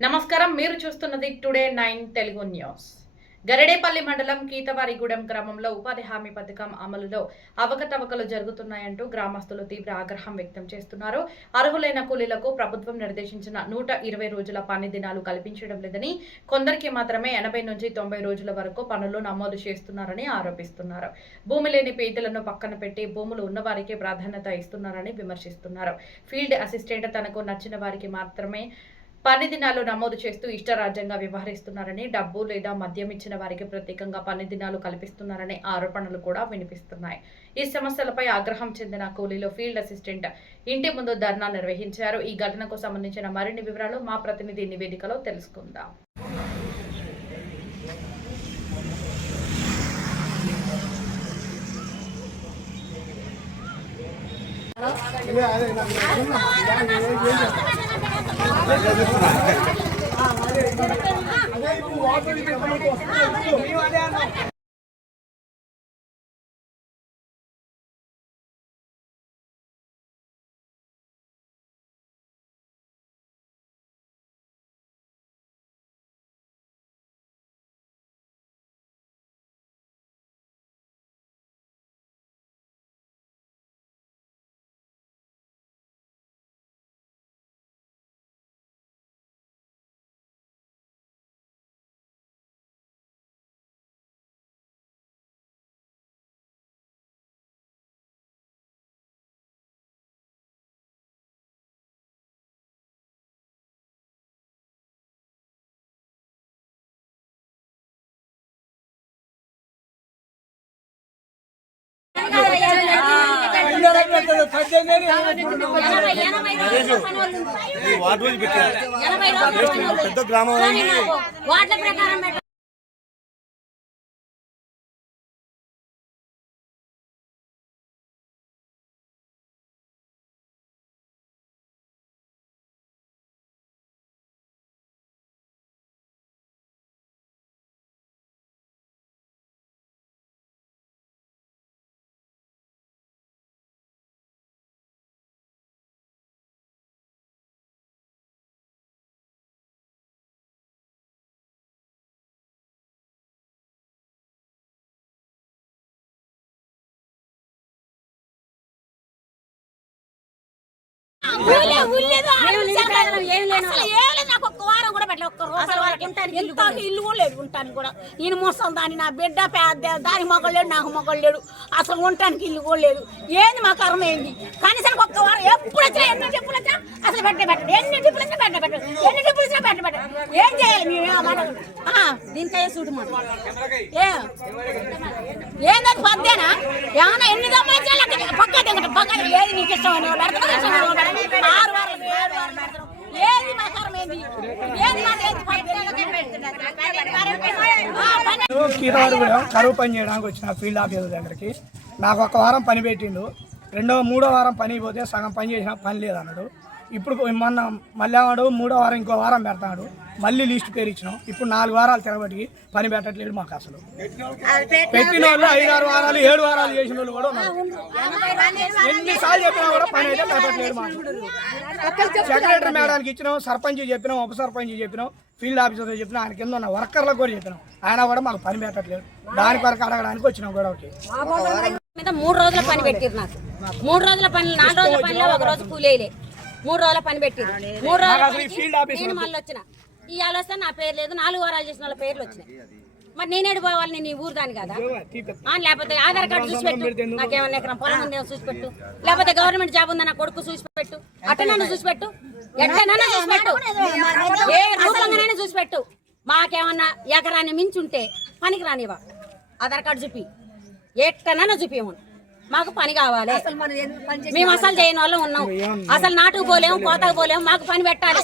నమస్కారం, మీరు చూస్తున్నది టుడే 9 తెలుగు న్యూస్. గరడేపల్లి మండలం కీతవారిగూడెం గ్రామంలో ఉపాధి హామీ పథకం అమలులో అవకతవకలు జరుగుతున్నాయంటూ గ్రామస్తులు తీవ్ర ఆగ్రహం వ్యక్తం చేస్తున్నారు. అర్హులైన కూలీలకు ప్రభుత్వం నిర్దేశించిన 120 రోజుల పని దినాలు కల్పించడం లేదని, కొందరికి మాత్రమే 80 నుంచి 90 రోజుల వరకు పనులు నమోదు చేస్తున్నారని ఆరోపిస్తున్నారు. భూమి లేని పేదలను పక్కన పెట్టి భూములు ఉన్నవారికి ప్రాధాన్యత ఇస్తున్నారని విమర్శిస్తున్నారు. ఫీల్డ్ అసిస్టెంట్ తనకు నచ్చిన వారికి మాత్రమే పని దినాలు నమోదు చేస్తూ ఇష్టరాజ్యంగా వ్యవహరిస్తున్నారని, డబ్బు లేదా మద్యం ఇచ్చిన వారికి ప్రత్యేకంగా పని దినాలు కల్పిస్తున్నారనే ఆరోపణలు కూడా వినిపిస్తున్నాయి. ఈ సమస్యలపై ఆగ్రహం చెందిన కూలీలు ఫీల్డ్ అసిస్టెంట్ ఇంటి ముందు ధర్నా నిర్వహించారు. ఈ ఘటనకు సంబంధించిన మరిన్ని వివరాలు మా ప్రతినిధి నివేదికలో తెలుసుకుందాం. పెద్ద గ్రామం ఇల్లు కూడా లేదు, ఉంటాను కూడా ఈయన మోసం దాని నా బిడ్డ పెద్ద దాని మొగలు లేడు, నాకు మొగలు లేడు, అసలు ఉండటానికి ఇల్లు కూడా లేదు. ఏంది మా కర్మ ఏంది? కనీసం ఒక్క వారం ఎప్పుడు వచ్చినా ఎన్ని చెప్పులు వచ్చినా అసలు పెట్టడు, ఎన్ని చెప్పులు వచ్చినా పెట్టడు, ఎన్ని చెప్పులు వచ్చినా పెట్టడు. ఏం చేయాలి మేము? దీనికయ్యే చూడు ఏందని పద్దేనా ఏమన్నా ఎన్ని దమ్ములు వచ్చినా పక్క తింగట పక్క ఏది నీకు ఇష్టం 6 వారాలు 7 వారాలు పెడతారు. ఏది మా కర్మ ఏంది? కరువు పని చేయడానికి వచ్చిన ఫీల్డ్ ఆఫీసర్ దగ్గరికి నాకు 1 వారం పని పెట్టిండు. 3వ వారం పని పోతే సగం పని చేసిన పని లేదన్నాడు. ఇప్పుడు మొన్న మళ్ళీ అన్నాడు 3వ వారం ఇంకో వారం పెడతాడు. మళ్ళీ లిస్ట్ పేరు ఇచ్చినాం. ఇప్పుడు 4 వారాలు తిరగబట్టి పని పెట్టట్లేదు మాకు. అసలు పెట్టిన వాళ్ళు 5-6 వారాలు 7 వారాలు చేసిన వాళ్ళు కూడా ఎన్నిసార్లు చెప్పినా కూడా పని అయితే పెట్టట్లేదు మాకు. సెక్రటరీ మేడానికి ఇచ్చినాం, సర్పంచ్ చెప్పినాం, ఉప సర్పంచ్ చెప్పినాం, ఫీల్డ్ ఆఫీసర్ చెప్పినాం, ఆయన కింద ఉన్న వర్కర్లకు కూడా చెప్పినాం. ఆయన కూడా మాకు పని పెట్టట్లేదు. దాని వరకు అడగడానికి వచ్చినాం కూడా. 3 రోజుల పని పెట్టిరు నాకు. 3 రోజుల పని 4 రోజుల పనిలో 1 రోజు కూలీలే. 3 రోజుల పని పెట్టిరు. 3 రోజుల నేను మళ్ళీ వచ్చిన ఇవాళ వస్తే నా పేరు లేదు. 4 వారాలు చేసిన వాళ్ళ పేర్లు వచ్చినాయి. మరి నేనేడు పోవాలి? నేను ఈ ఊరు దాని కదా. లేకపోతే ఆధార్ కార్డు చూసి పెట్టు, నాకేమన్నా ఎకరం పొలం ఉందేమో చూసి పెట్టు, లేకపోతే గవర్నమెంట్ జాబ్ ఉందా నా కొడుకు చూసి పెట్టు, అట్టనన్నా చూసి పెట్టు, ఎట్టనన్నా చూసి పెట్టు, ఏ రూపంగానైనా చూసి పెట్టు. మాకేమన్నా ఎకరాన్ని మించి ఉంటే పనికి రానివా? ఆధార్ కార్డు చూపి, ఎట్టనన్నా చూపియమను. మాకు పని కావాలి. మేము అసలు చేయని వాళ్ళు ఉన్నాం. అసలు నాటుకు పోలేము, కోతకు పోలేము. మాకు పని పెట్టాలి.